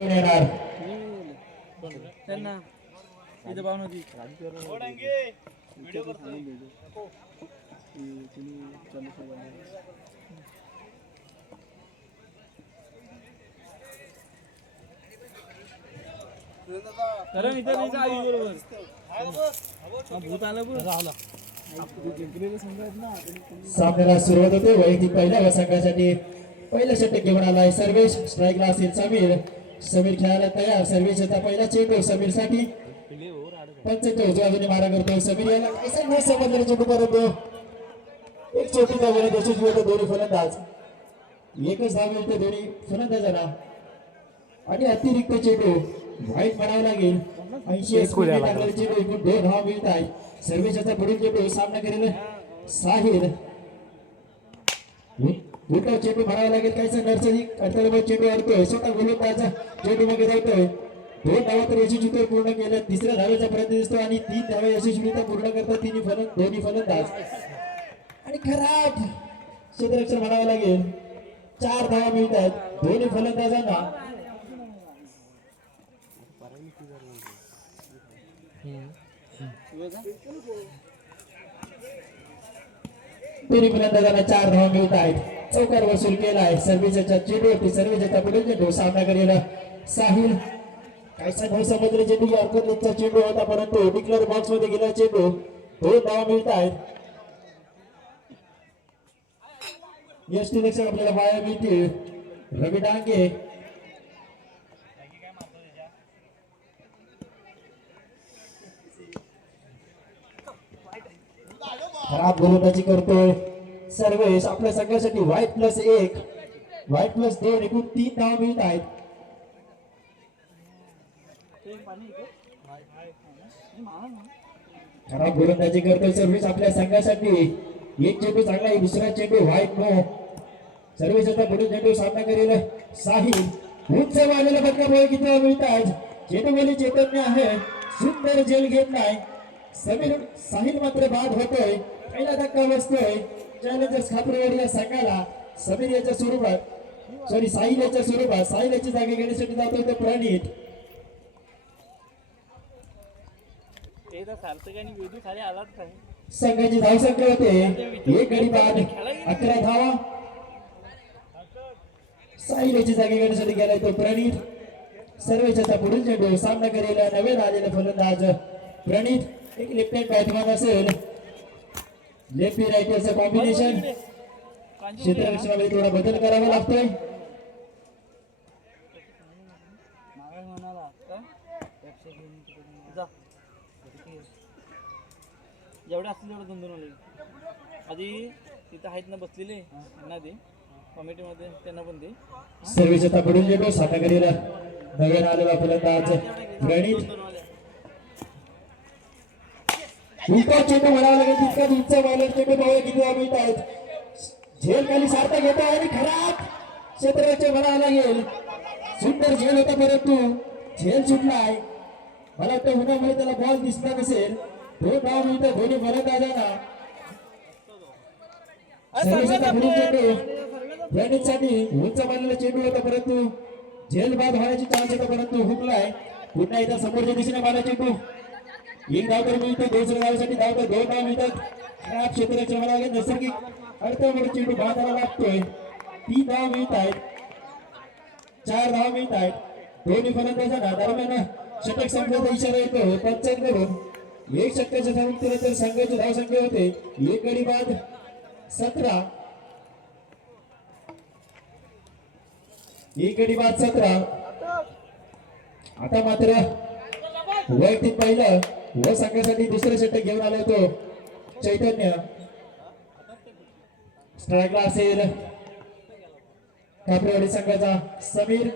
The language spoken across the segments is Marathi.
येणार. त्यांना इथं पाहून होती. कारण इथं नाही का आई बरोबर? भूत आलं बघ आला जिंकलेलं समजत ना सामन्याला सुरुवात होते. वैयक्तिक पहिल्या संघासाठी पहिलं षटक घेऊन आलाय सर्वेश. स्ट्राईकला असेल समीर. समीर खेळायला तयार. सर्वेशचा पहिला चेंडू समीरसाठी बाजूने मारा करतोय समीर याला. न चेंडू एक त्याची होतं दोन्ही फलंदाज. एकच धाव मिळते दोन्ही फलंदाजांना आणि अतिरिक्त चेंडू वाईट म्हणावं लागेल. ऐंशी टाकलेले चेंडू एकूण दोन धाव मिळत आहेत. सर्वेशाचा पुढील चेंडू सामना करेल साहिल. उलटा चेंडू भरावा लागेल. काहीचा नर्सरी करताना चेंडू अडतोय. स्वतः गोलंदाजा चेंडू मागे जातोय दोन धावा तर यशस्वीरित्या पूर्ण केल्या. तिसऱ्या धावेचा प्रयत्न दिसतो आणि तीन धावा यशस्वीरित्या पूर्ण करतात. तिन्ही फलंद दोन्ही फलंदाज आणि खराब क्षेत्ररक्षण म्हणावं लागेल. चार धावा मिळतात. दोन्ही फलंदाजांना दोन्ही फलंदाजांना चार धावा मिळत आहेत. चौकार वसूल केला आहे. सर्व्हिसच्या चेंडूवरती सर्व्हिसच्या पुढे चेंडू सामना करेल साहिल. काहीसा धाव समजले चेंडू अर्करचा चेंडू होता परंतु डिक्लेअर बॉक्समध्ये गेला चेंडू दोन धावा मिळत आहेत. यष्टी रक्षक आपल्याला बाया मिळतील. रवी डांगे. खराब गोलंदाजी करतोय. सर्वेश आपल्या संघासाठी व्हाईट प्लस एक. व्हाईट प्लस दोन एकूण तीन धाव मिळत आहेत. खराब गोलंदाजी करतोय सर्व्हिस आपल्या संघासाठी एक चेंडू चांगला आहे दुसरा चेंडू व्हाईट नो सर्व्हिस आता पुढे चेंडू सामना करेल. साहिल उंच वाढलेला फटका किती मिळत आहेत? चेंडू गेली चैतन्य आहे. सुंदर जेल घेत नाही समीर साहिल मात्र बाद होतोय. पहिला धक्का बसतोय. चॅलेंजर्स खापरेवाडी या संघाला समीर याच्या स्वरूपात सॉरी साहिल याच्या स्वरूपात साहिल याची जागा घेण्यासाठी जातोय तो प्रणित. संघाची धावसंख्या होते. एक गडी बाद अकरा धावा. साहिल याची जागा घेण्यासाठी गेलाय तो प्रणित. सर्वेच्या पुढील चेंडू सामना करेल. नवीन आलेले फलंदाज प्रणित. एक लेफ्ट हँड बॅटमॅन असेल. लेफ्टी रायटरचं कॉम्बिनेशन क्षेत्ररक्षणामध्ये थोडा बदल करावा लागतोय जेवढे असतील तेवढे दोन दोन आले आधी तिथं आहेत ना बसलेले त्यांना दे. कमिटीमध्ये त्यांना पण दे. पुढील चेंडू सामना करेल नवीन आलेला फलंदाज आले उलटा चेंडू म्हणावा लागेल तितका उंच बॉलर चेंडू पाहूया किती वेळा मिळत आहेत. झेल खाली सारखा घेतो आणि खराब क्षेत्राचे म्हणावं लागेल. सुंदर झेल होता परंतु झेल सुटलाय. मला वाटतं उन्हामुळे त्याला बॉल दिसला नसेल. दोन धाव मिळतं सर्वेचा पुढील चेंडू प्रणितसाठी उंच मारलेला चेंडू होता परंतु झेल बाद होण्याची चान्स होता परंतु हुकलाय. पुन्हा एकदा समोरच्या दिशेने मारला चेंडू. एक धाव तर मिळतो दुसऱ्या धावासाठी धाव तर दोन धाव मिळतात खराब क्षेत्राच्या मला नैसर्गिक अडथळ्यामुळे चेंडू बांधायला लागतोय. तीन धाव मिळत आहेत. चार धाव मिळत आहेत. दोन्ही फलंदाजांना दरम्यान षटक संघाचा इशारा येतो पंचांकडून एक षटकाच्या संयुक्तीनंतर संघाची धावसंख्या होते. एक गडी बाद सतरा. एक गडी बाद सतरा. आता मात्र वैयक्तिक पहिलं. या संघासाठी दुसरे षटक घेऊन आलो होतो. चैतन्य. स्ट्रायकला असेल. कापरेवाडी संघाचा समीर.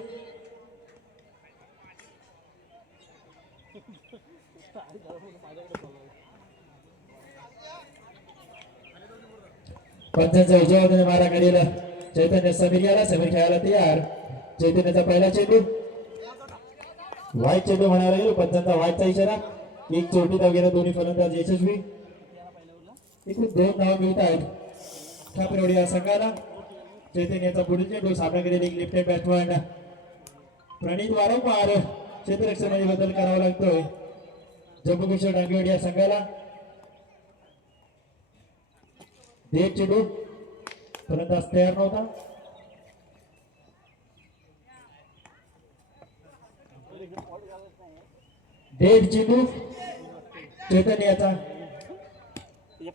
पंचांचा उजव्या मारा काढेल. चैतन्य समीर याला समीर खेळायला तयार. चैतन्याचा पहिला चेंडू. वाईट चेंडू म्हणायला गेलो पंचांचा वाईटचा इशारा. एक चोटी धाव गेला दोन्ही फलंदाज यशस्वी. एकूण दोन धाव मिळत आहेत. ठाकरेवाडी या संघाला. चैतन्य याचा पुढील चेंडू सामन्याकडे एक लेफ्ट बॅट्समॅन प्रणित वारंवार क्षेत्ररक्षणामध्ये बदल करावा लागतोय. जम्मू किशोर डांगेवाडी या संघाला. देव चेंडू फलंदाज तयार नव्हता. देव चेंडू चैतन्याचा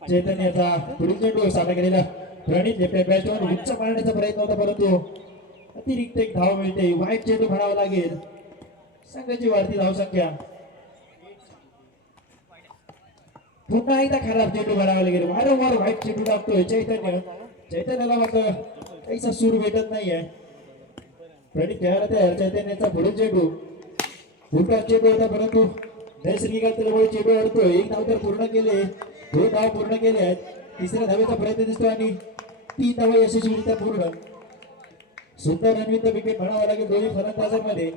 चैतन्याचा पुढील चेंडू सामना केलेला प्रणित लेफ्ट बॅटवर उच्च मारण्याचा प्रयत्न होता परंतु अतिरिक्त एक धाव मिळते. वाईट चेंडू म्हणावा लागेल. संघाची वाढती धावसंख्या. पुन्हा एकदा खराब चेंडू म्हणावा लागेल. वारंवार वाईट चेंडू टाकतोय चैतन्य. चैतन्याला मात्र काहीसा सूर भेटत नाहीये. प्रणित खेळायला तयार. चैतन्याचा पुढील चेंडू उलटा चेंडू होता परंतु नैसर्गिक अंतरामुळे चेंडू अडतोय. एक धाव तर पूर्ण केले. दोन धाव पूर्ण केले आहेत. तिसऱ्या धावेचा प्रयत्न दिसतो आणि तीन धावा यशस्वीरित्या पूर्ण. सुंदर अन्वित विकेट म्हणावा लागेल दोन्ही फलंदाजांमध्ये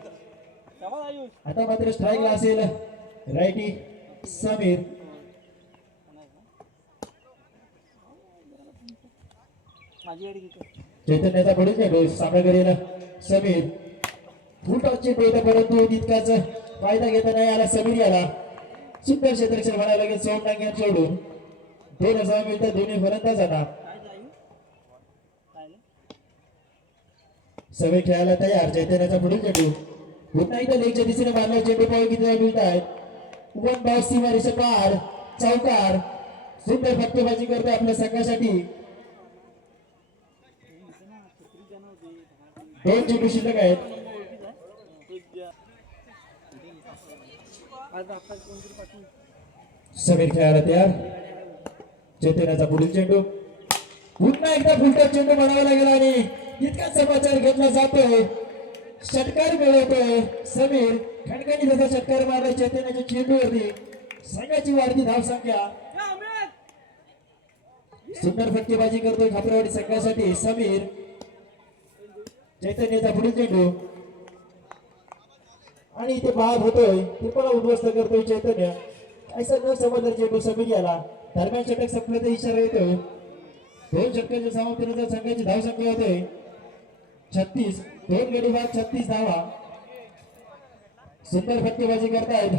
आता मात्र स्ट्राईकला असेल रायटी समीर. चैतन्याचा पडून चेंडू सामना करेल समीर. फुल टॉसचे होता परंतु तितकाच फायदा घेता नाही आला समीर याला. सुंदर क्षेत्रक्षण म्हणावं लागेल सोम डांग्या सोडून. दोन हजार मिळतात दोन्ही फलंदाज आता ते समीर खेळायला तयार चैतन्याचा पुढील चेंडू. पुन्हा एकदा लेगच्या दिशेने मारला चेंडू पाहून किती वेळा मिळत आहेत वन बॉक्स सीमा रेषा पार चौकार. सुंदर फटकेबाजी करतो आपल्या संघासाठी. दोन चेंडू शिल्लक आहेत. समीर खेळायला तयार. चेतनाचा पुढील चेंडू. पुन्हा एकदा फुलटा चेंडू म्हणावा लागेल आणि इतका समाचार घेतला जातोय. षटकार मिळवतोय समीर. खणखणी जसा षटकार मारला चेतनाच्या चेंडूवरती. संघाची वाढती धावसंख्या. सुंदर फटकेबाजी करतोय खापरावाडी संघासाठी समीर. चैतन्याचा पुढील चेंडू. आणि इथे बाब होतोय ते पण उद्ध्वस्त करतोय चैतन्य. ऐसा न समजला चेंडू समीर याला दरम्यान षटक संपल्याचा इशारा येतोय. दोन षटकांच्या समाप्तीनंतर संघाची धावसंख्या होते. छत्तीस. दोन गडी बाद छत्तीस धावा. सुंदर फटकेबाजी करतायत.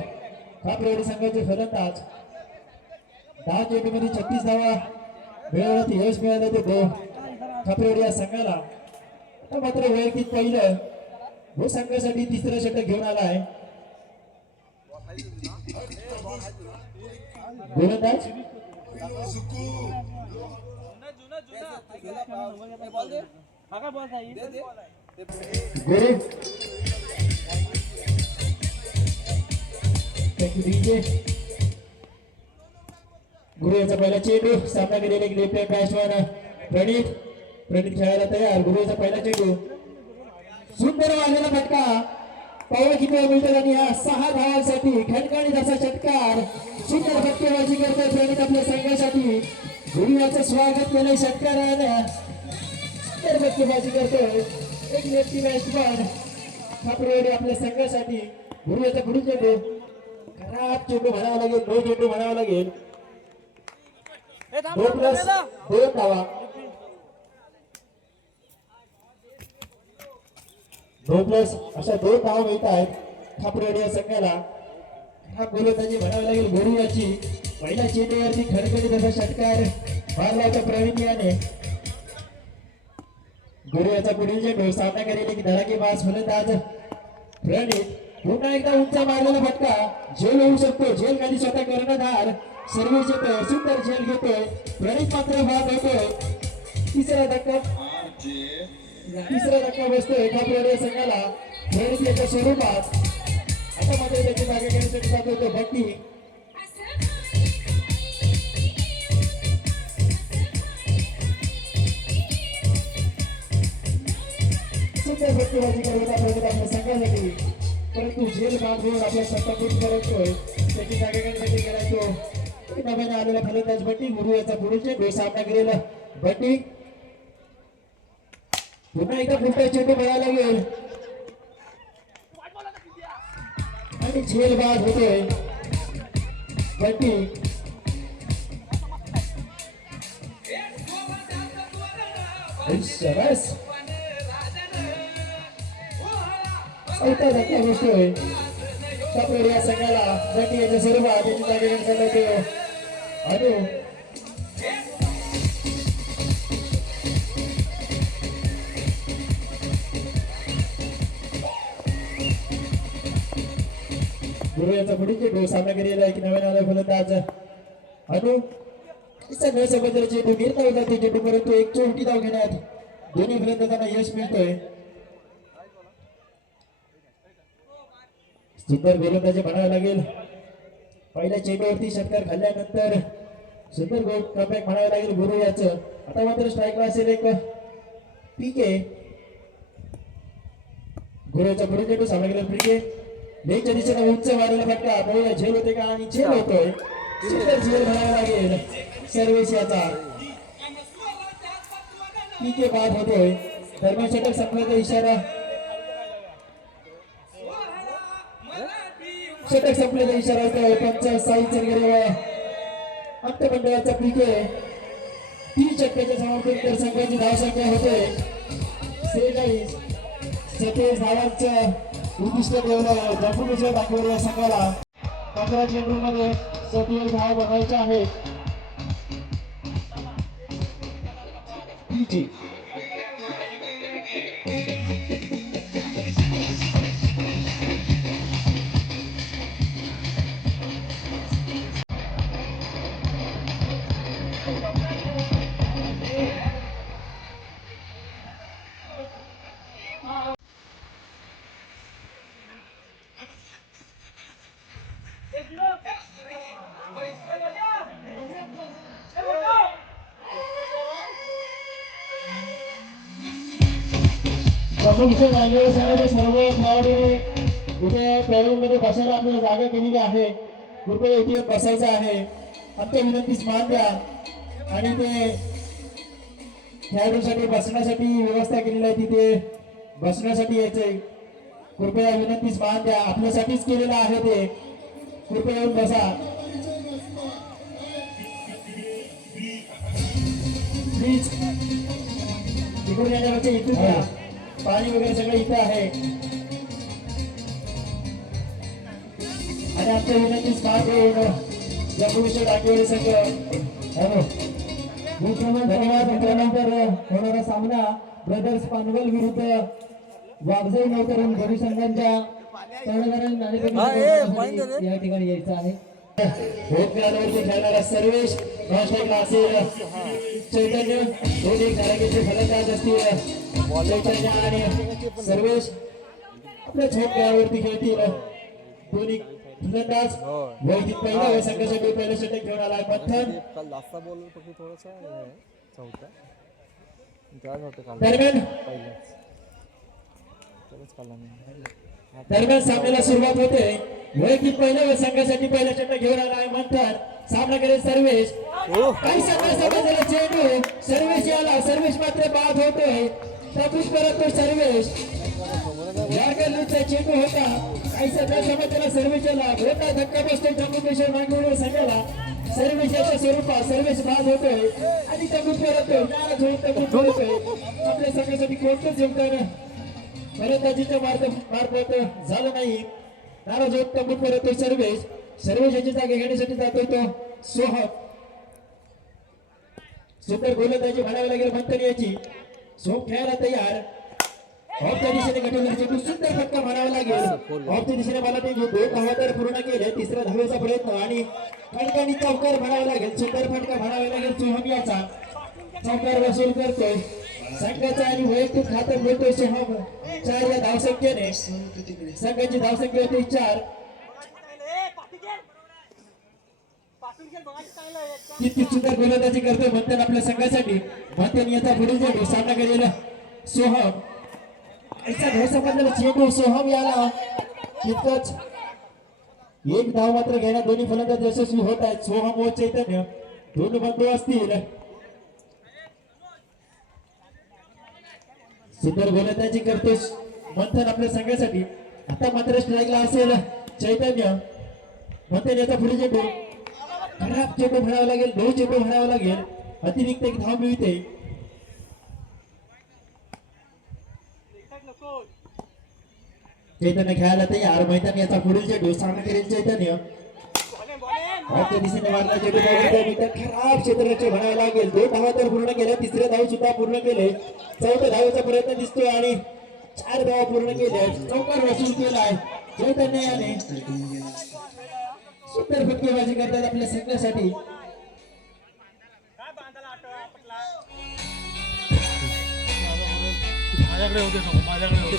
खापरेवाडी संघाचे फलंदाज. दहा चेंडूमध्ये छत्तीस धावा. मिळवण्यात यश मिळालं ते दो खापरेवाडी या संघाला. मात्र वैयक्तिक पहिलं. हो संघासाठी तिसरं षटक घेऊन आला आहे. गोलंदाज गुरु. याचा पहिला चेंडू सामना केलेले प्रणित. प्रणित खेळायला तयार. गुरु याचा पहिला चेंडू. सुंदर मारलेला फटका. पावलं किती मिळतात आणि या सहा धावांसाठी खणखणीत असा षटकार सुंदर फटकेबाजी करतोय प्रणित आपल्या संघासाठी. गुरु याचं स्वागत केलंय षटकारानं. सुंदर फटकेबाजी करतोय. एक लेफ्टी बॅट्समॅन खापरेवाडी आपल्या संघासाठी. गुरु याचा पुढील चेंडू खराब चेंडू म्हणावा लागेल नो चेंडू म्हणावा लागेल. दोन प्लस. दोन धावा. दोन प्लस अशा दोन धावा मिळत आहेत. खापरेवाडी या संघाला. हा गोलंदाजी म्हणावं लागेल गुरु याची पहिल्या चेंडूवरती खडखडी तसा षटकार मारला होता प्रवीण याने गुरु याचा पुढील चेंडू सामना करेल की धडाके बाज फलंदाज प्रणित. पुन्हा एकदा उंचा मारलेला फटका. जेल होऊ शकतो. जेल खाली स्वतः कर्णधार. सर्व येतोय सुंदर झेल घेतोय. प्रणित मात्र भाग होतोय तिसरा धक्का. तिसरा धक्का बसतो एका खापरेवाडी संघाला. प्रणित याच्या स्वरूपात. आता मात्र त्याची जागा घेण्यासाठी जात होतो भट्टी. संघासाठी. परंतु झेल बांधून आपल्या सत्तापूर करतोय त्याची जागा घेण्यासाठी गेला तो. नव्याने आलेला फलंदाज भट्टी. गुरु याचा पुढील सामना केलेला भट्टी पुन्हा एकदा पुढचा चेंडू मिळायला लागेल आणि झेल बाद होते. भट्टी सरस चौथा धक्का बसतोय त्यामुळे या संघाला. गटी याच्या स्वरूपात जागा अनु गुरु याचा पुढे सामना केलेला एक नवीन आला फलंदाज अनु सगळ्या समुद्र चेंडू गिरता होता ते चेंडू परंतु एक चोटी धाव घेण्यात दोन्ही फलंदाजांना यश मिळतोय. सुंदर गोलंदाजी म्हणावं लागेल. पहिल्या चेंडूवरती षटकार खाल्ल्यानंतर सुंदर गोल कमबॅक म्हणावं लागेल गुरु याचं. आता मात्र स्ट्राईकला असेल एक. पीके गुरुचा गुरु चेंडू सामना केला पीके लेच्या दिशेने उंच मारलेला फटका झेल होते का आणि झेल होतोय झेल म्हणावं लागेल. सर्वेश याचा पीके बाद होतोय. दरम्यान षटक संपल्याचा इशारा. षटक संपल्याचा इशारा होतोय. पंच साई चंद्र अंतमंडळाचा पीके तीन षटकाच्या समाप्ती तर संघाची धावसंख्या होते. सेहेचाळीस सतेज धावांचं उद्दिष्ट ठेवलं जम्मू दाखवलं या संघाला पंधरा चेंडूमध्ये सतेज धाव बनवायच्या आहेत PG. प्रमुख सर्व खेळाडू इथे ट्रॅव्हलिंगमध्ये बसायला आपल्याला जागा केलेली आहे. कृपया इथे बसायचं आहे. आमच्या विनंतीस मान द्या. आणि ते खेळाडूसाठी बसण्यासाठी व्यवस्था केलेली आहे तिथे. बसण्यासाठी यायचंय. कृपया विनंतीस मान द्या. आपल्यासाठीच केलेलं आहे ते. कृपया येऊन बसा. प्लीज. तिकडून येण्यापेक्षा इथून घ्या पाणी वगैरे सगळं इथं आहे. आणि आमच्या विनंती स्मार्ट होऊन जम्मूविषयी डाकेवाडी संघ हॅलो धन्यवाद मित्रांनंतर होणारा सामना ब्रदर्स पानवल विरुद्ध वागजाई नवतरण गडी संघांच्या या ठिकाणी यायचं आहे. भोगव्यावरती खेळणारा सर्वेश असेल चैतन्य दोन्ही फलंदाज असतील. सर्वेश आपल्या झोपव्यावरती खेळतील. दोन्ही फलंदाज. वैदिक पहिला व संघासाठी पहिलं षटक घेऊन आलाय मंथन. काल लास्टचा बॉल फक्त थोडासा आहे, चौथा त्याच होतं काल दरम्यान दरम्यान सामन्याला सुरुवात होते. वैदिक पहिलं व संघासाठी पहिलं षटक घेऊन आलाय मंथन. सामना करेल सर्वेश. काही संघा समाजाला चेंडू सर्वेश याला सर्वेश मात्र बाद होतोय. तपूस परत तो सर्वेश. या गल्लीचा चेंडू होता. काही संघा त्याला सर्वेश याला मोठा धक्का बसतोय जम्मू काश्मीर संघाला सर्वेशाच्या स्वरूपात सर्वेश बाद होतोय. आणि तपूस परत नाराज होईल तपूस परतोय आपल्या संघासाठी कोणतंच योगदान फलंदाजीच्या मार्ग मार्फत झालं नाही. नाराज होत तपूस परतोय सर्वेश सर्वेश याची जागा घेण्यासाठी जातोय तो सोहब सुंदर गोलंदाजी म्हणावी लागेल म्हणतात याची. सोम खेळायला तयार. ऑफच्या दिशेने गटवलेला चेंडू सुंदर फटका म्हणावा लागेल. ऑफच्या दिशेने मला ते दोन धावा तर पूर्ण केले. तिसऱ्या धावेचा प्रयत्न आणि फटकानी चौकार म्हणावा लागेल. सुंदर फटका म्हणावा लागेल सोहम याचा. चौकार वसूल करतोय. संघाचा आणि वैयक्तिक खातं मिळतोय सोहम चार या धावसंख्येने. संघाची धावसंख्या होती चार. किती सुंदर गोलंदाजी करतोय मंथन आपल्या संघासाठी. मंथन याचा पुढील चेंडू सामना केलेला सोहम. ऐसा घर समजलेला चेंडू सोहम याला. तितकंच. एक धाव मात्र घेण्यात दोन्ही फलंदाज यशस्वी होत आहेत. सोहम व चैतन्य. दोन बंधू असतील. सुंदर गोलंदाजी करतो मंथन आपल्या संघासाठी. आता मात्र स्ट्राईकला असेल चैतन्य. मंथन याचा पुढे चेंडू खराब चेंडू म्हणावा लागेल दोन चेंडू म्हणावा लागेल. अतिरिक्त एक धाव मिळते. चैतन्य खेळायला तयार मैदान याचा पुढील चेंडू सामना करेल चैतन्य दिशेने मारला चेंडू तर खराब क्षेत्ररक्षण म्हणायला लागेल. दोन धावा तर पूर्ण केल्या तिसऱ्या धाव सुद्धा पूर्ण केले. चौथ्या धावेचा प्रयत्न दिसतोय आणि चार धावा पूर्ण केल्या. चौकार वसूल केलाय. चैतन्य याने. सुंदर फटकेबाजी करतात आपल्या संघासाठी. माझ्याकडे होते माझ्याकडे होते.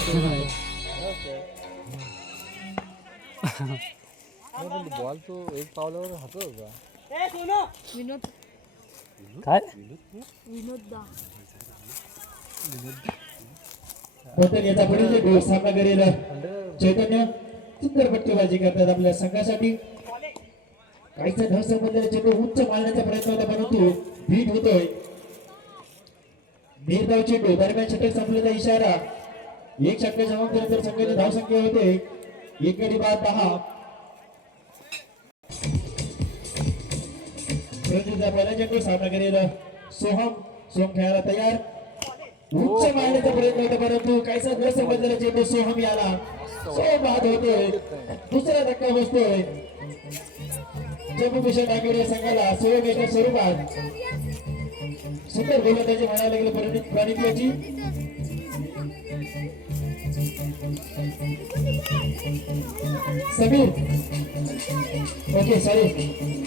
बॉल तो एक पावलावर हात होता विनोद. काय? विनोद दा. नंतर याचा चेंडू सामना करेल चैतन्य सुंदर फटकेबाजी करतात आपल्या संघासाठी. काहीसा न संबंधलेला चेंडू उच्च मारण्याचा प्रयत्न होता परंतु भीत होतोय. निर्धाव चेंडू दरम्यान षटक संपल्याचा इशारा. एक षटक समाप्तीनंतर संघाची धावसंख्या होते. एक गडी बाद दहा. रणजितचा पहिला चेंडू सामना केलेला सोहम सोहम खेळायला तयार. उच्च मारण्याचा प्रयत्न होता परंतु काहीसा न समजलेला चेंडू सोहम याला सोहम बाद होतोय. दुसरा धक्का बसतोय. जम्मू मिशन डागेड संघाला सोहम एका स्वरूपात सुंदर गोलंदाजी म्हणायला गेलं प्रणित प्रणित याची समीर. Okay sorry.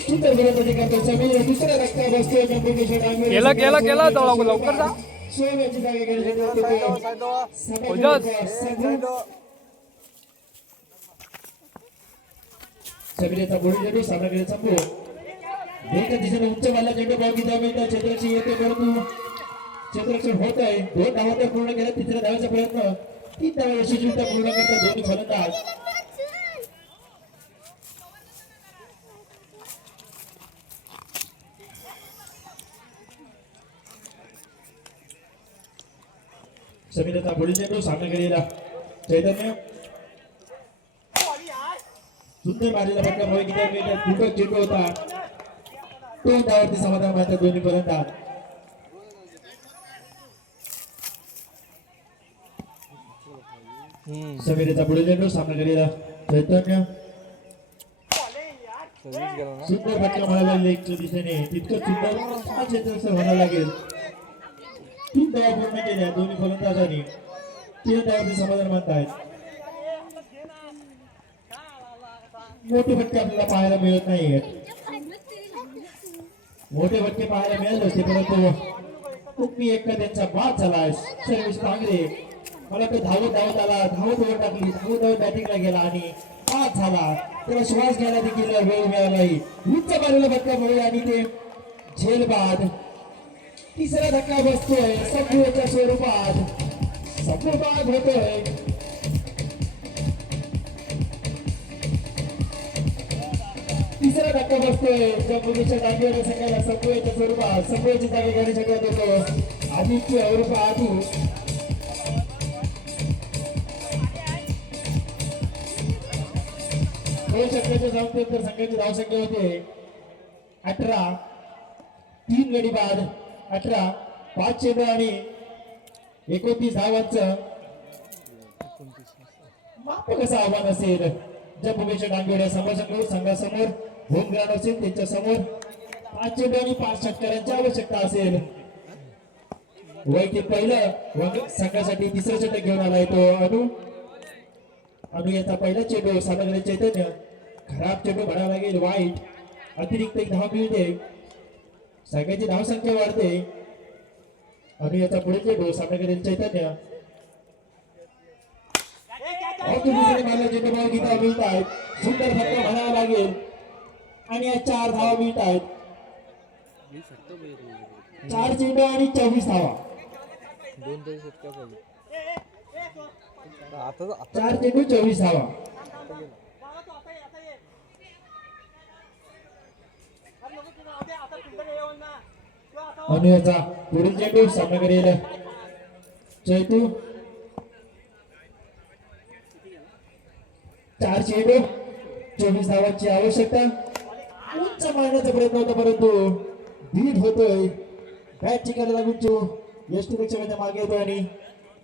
सुंदर गोलंदाजी करतो समीर दुसरा धक्का बसतोय जम्मू मिशन डागेड केला केला केला लवकर जा. सोहम याची जागा घेण्यासाठी होते ओजस. सगळ्याचा बोडी चेंडू सामनाकडे संपू एका दिशेने उच्च मला चेंडू बाकी धाव मिळतात क्षेत्ररक्षण येते परंतु क्षेत्ररक्षण होत आहे दोन धावा पूर्ण केला तिसऱ्या धावाचा प्रयत्न तीन धावा यशस्वीरित्या पूर्ण करता दोन्ही फलंदाज समीरचा बोडी चेंडू सामना केलेला. चैतन्य. सुंदर मारलेला फटका मोहित किती मिनिटात फुटक चेंडू होता. तो त्यावरती समाधान मानतात दोन्ही पर्यंत समीरचा पुढे चेंडू सामना केलेला. चैतन्य. सुंदर फटका म्हणायला लेगच्या दिशेने. तितकं सुंदर. हा क्षेत्ररक्षण व्हायला लागेल. तीन धावा पूर्ण केल्या दोन्ही फलंदाजांनी. तीन धावावरती समाधान मानतायत. मोठे फटके आपल्याला पाहायला मिळत नाहीयेत. मोठे फटके पाहायला मिळत असते परंतु तुम्ही एक त्यांचा बाद झाला. सर्विस पांगरे मला तो धावत धावत आला. धावत वर टाकली. धावत धावत बॅटिंगला गेला आणि बाद झाला. त्याला श्वास घ्यायला देखील वेळ मिळाला नाही. उच्च मारलेला फटक्यामुळे आणि ते झेल बाद तिसरा धक्का बसतोय संपूच्या स्वरूपात. संपू होतोय. तिसरा धक्का बसतोय. जम्मूच्या जागेवर सगळ्याला संपवायच्या स्वरूपात संपवायची जागा शकत होतो आदित्य अवरूप आदू. दोन षटकाच्या धावनंतर संघाची धावसंख्या होते. अठरा. तीन गडी बाद. अठरा पाच चेंडू आणि एकोणतीस धावांचं. माप कसं आव्हान असेल? जम्मूच्या डांगेड्या समाजाकडून संघासमोर होम ग्राउंड असेल त्यांच्यासमोर पाच चेंडू आणि पाच षटकारांची आवश्यकता असेल. वैकी पहिलं संघासाठी तिसरं षटक घेऊन आला येतो अनु. अनु याचा पहिला चेंडू सामनाकडे चैतन्य. खराब चेंडू भरावा लागेल वाईट. अतिरिक्त एक धाव मिळते. संघाची धावसंख्या वाढते. अनु याचा पुढे चेंडू सामनाकडे चैतन्य. मला चेंडू बॉल गीता मिळत आहेत. सुंदर फटका म्हणावा लागेल. आणि या चार धावा मिळत आहेत. चार चेंडू आणि चोवीस धावा. चार चेंडू चोवीस धावा. अनु याचा पुढील चेंडू सामना करेल चैतू चार चेंडू चोवीस धावांची आवश्यकता उंच मारण्याचा प्रयत्न होता परंतु बीट होतोय बॅट चिकायला लागून चेंडू यष्टीपेक्षा मागे येतो आणि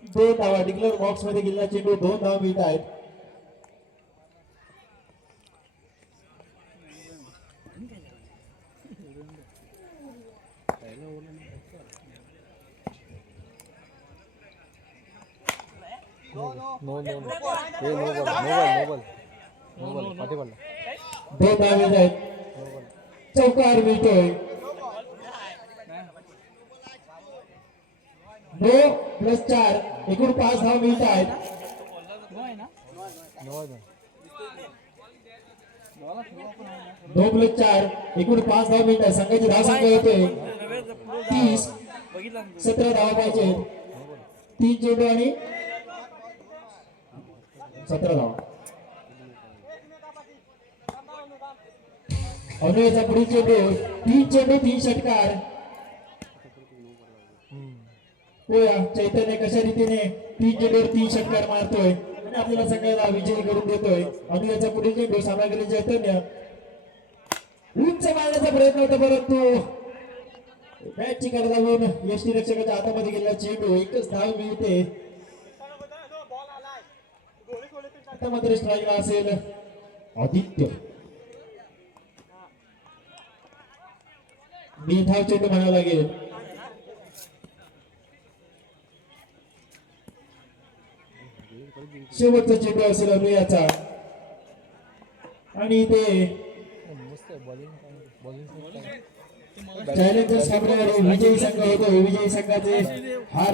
दोन धावा डिक्लेअर बॉक्समध्ये गेलेला चेंडू दोन धावा मिळत आहेत नो नो नो हे no ball no ball no ball no ball पाठी पडला दोन धावे आहेत चौकार मिळतोय नऊ प्लस चार एकूण पाच धाव मिळत आहेत नऊ प्लस चार एकूण पाच धाव मिळत आहेत संघाची धाव संख्या होते. तीस? सतरा धावा पाहिजे तीन चेंडू आणि सतरा धावा. अनुयाचा पुढील चेंडू तीन चेंडू तीन षटकार. होया चैतन्य कशा रीतीने तीन चेंडूवर तीन षटकार मारतोय. आणि आपल्याला सगळ्याला विजयी करून देतोय. अनुयाचा पुढील चेंडू सामनाकडे चैतन्य. उंच मारण्याचा प्रयत्न होता परंतु मॅचची करता घेऊन यष्टी रक्षकाच्या हातामध्ये गेलेला चेंडू एकच धाव मिळते. आता मात्र स्ट्राईकला असेल. आदित्य. मी चेंडू म्हणावा लागेल. शेवटचा चेंडू असेल अनुयाचा आणि ते चॅलेंजर आहे सामन्यावर विजयी संघ होतो विजयी संघाचे हार